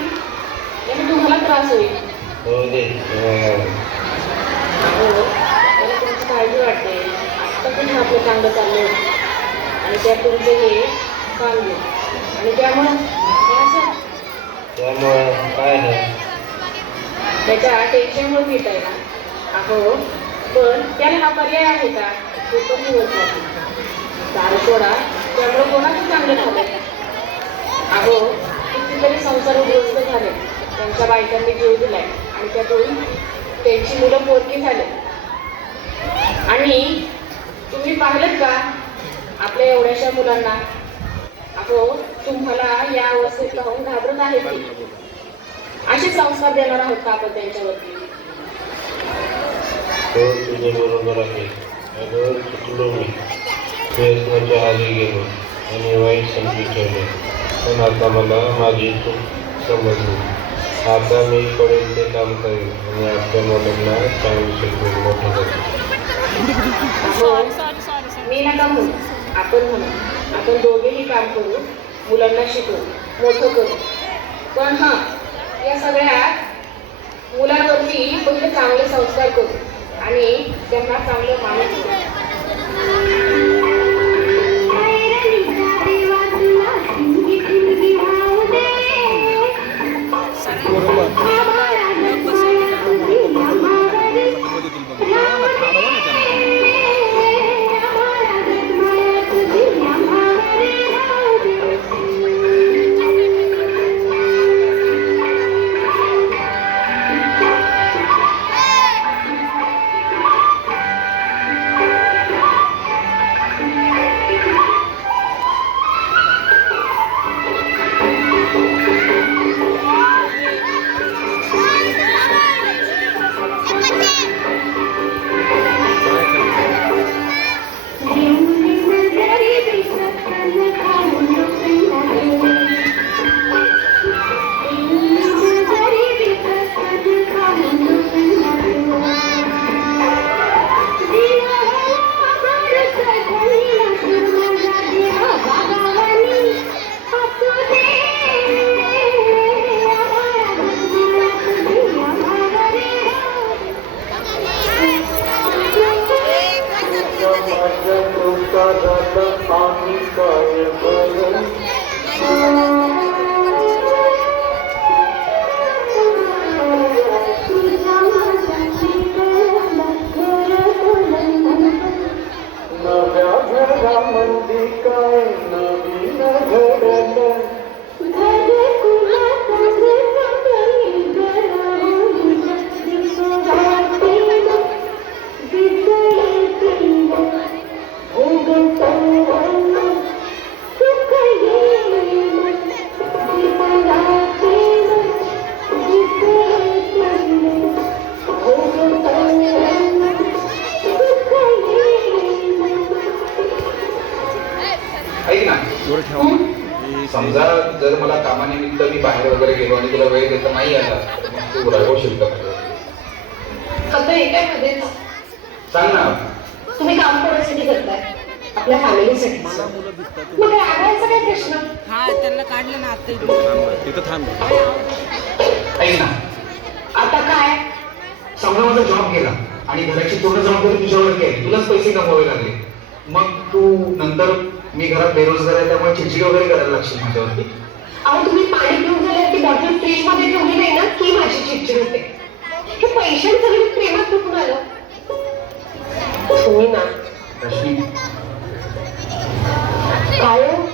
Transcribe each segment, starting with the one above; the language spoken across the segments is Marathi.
तुम्हाला त्रास होईल हो दे अं, हो मला तुमची काळजी वाटते आता पण आपलं चांगलं चाललं आणि त्यात तुमचं हे काम घेऊ आणि त्यामुळं त्यामुळं काय आहे? त्याच्या टेन्शनमुळे पीत आहे ना अहो पण त्याला हा पर्याय आहे का तो पण नाही दारू सोडा त्यामुळे कोणाचं चांगलं झालं अहो कितीतरी संसार उद्ध्वस्त झाले. त्यांच्या बायकांनी जीव दिलाय. आणि त्यातून त्यांची मुलं पोरकी झाले. आणि तुम्ही पाहिलं का आपल्या एवढ्याशा मुलांना? अहो तुम्हाला या अवस्थेत राहून घाबरत आहे ती. असे संस्कार देणार आहोत का आपण त्यांच्यावरती? तुझं बरोबर आहे अगं चुकलो मी आधी गेलो आणि वाईट संधी ठेवले. पण आता मला माझी चूक समजली. आता मी पडेल ते काम करेन आणि आपल्या मुलांना चांगली शिकवेल मोठं करेन. हो. मी नका म्हणू. आपण म्हणू. आपण दोघेही काम करू मुलांना शिकवू मोठं करू. पण हां या सगळ्यात मुलांवरती पहिले चांगले संस्कार करू आणि त्यांना चांगलं माणूस करू नव्या कामानिमित्त मी बाहेर वगैरे गेलो आणि तुला वेळ देता नाही आला तर मग तू रागवशील का एकामध्येच सांग ना. तुम्ही काम कोणासाठी करताय. आपल्या फॅमिलीसाठी. मग रागायचा काय प्रश्न? हा त्यांना काढलं ना आता. इथून. तिथं थांब. ऐक ना. आता काय? समजा माझा जॉब गेला आणि घराची पूर्ण जबाबदारी तुलाच पैसे कमवावे लागले. मग तू नंतर मी घरात बेरोजगार आहे त्यामुळे चिडचिड वगैरे करायला लागशील माझ्यावरती. अहो तुम्ही पाणी पिऊन झाल्यावर ती बॉटल फ्रीजमध्ये ठेवली नाही ना की माझी चिडचिड होते. हे पैशांचं सगळं प्रेमात कुठून आलं. तुम्ही ना काय हो?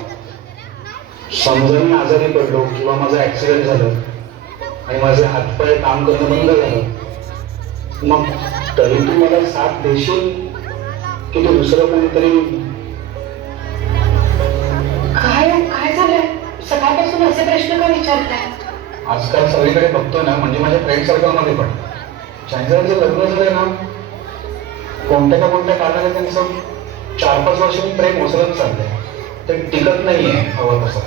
समजा मी आजारी पडलो किंवा माझा ऍक्सिडेंट झालं आणि माझे हातपाय काम करणं बंद झालं. मग तरी तू मला साथ देशील की तू दुसरं कोणीतरी काय? सकाळपासून असे प्रश्न का विचारताय? आजकाल सगळीकडे बघतोय ना म्हणजे माझ्या फ्रेंड सर्कलमध्ये पण. ज्यांचं लग्न झालंय ना कोणत्या ना कोणत्या कारणाने त्यांचं चार पाच वर्षांनी प्रेम ओसरत चाललंय. ते टिकत नाहीये हवं तसं.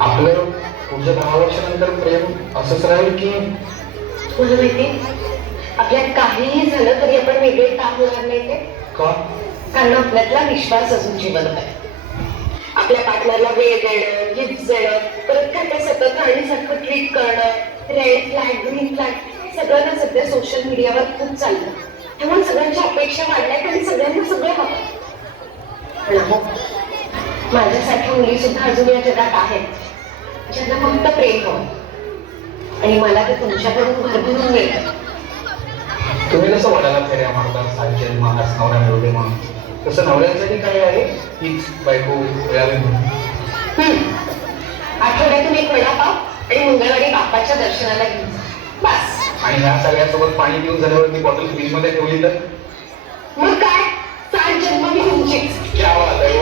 आपलं पुढच्या दहा वर्षानंतर प्रेम असंच राहील की? तुला माहिती आपल्यात काहीही झालं तरी आपण वेगळे का होणार नाही ते. का? कारण आपल्यातला विश्वास अजून जिवंत आहे. आपल्या पार्टनरला वेळ देणं गिफ्ट देणं परत काय काय सतत राणीसारखं ट्रीट करणं रेड फ्लॅग ग्रीन फ्लॅग सगळ्यांना सध्या सोशल मीडियावर खूप चाललं त्यामुळे सगळ्यांच्या अपेक्षा वाढल्यात आणि सगळ्यांना सगळं हवं. पण अहो माझ्यासारख्या मुली सुद्धा अजून या जगात आहेत ज्यांना फक्त प्रेम हवं. आणि मला ते तुमच्याकडून भरभरून मिळतं. तुम्ही कसं वडाला फेऱ्या मारता सारखे महाराज हाच नवरा मिळू म्हणून? तसं नवऱ्यांसाठी काय आहे हीच बायको मिळावी म्हणून. आठवड्यातून एक वडापाव आणि मंगळवारी बाप्पाच्या दर्शनाला घेऊन. बस. आणि ह्या सगळ्यासोबत पाणी पिऊन झाल्यावर ती बॉटल फ्रीजमध्ये ठेवली तर? मग काय? सात जन्म मी तुमचीच. क्या बात आहे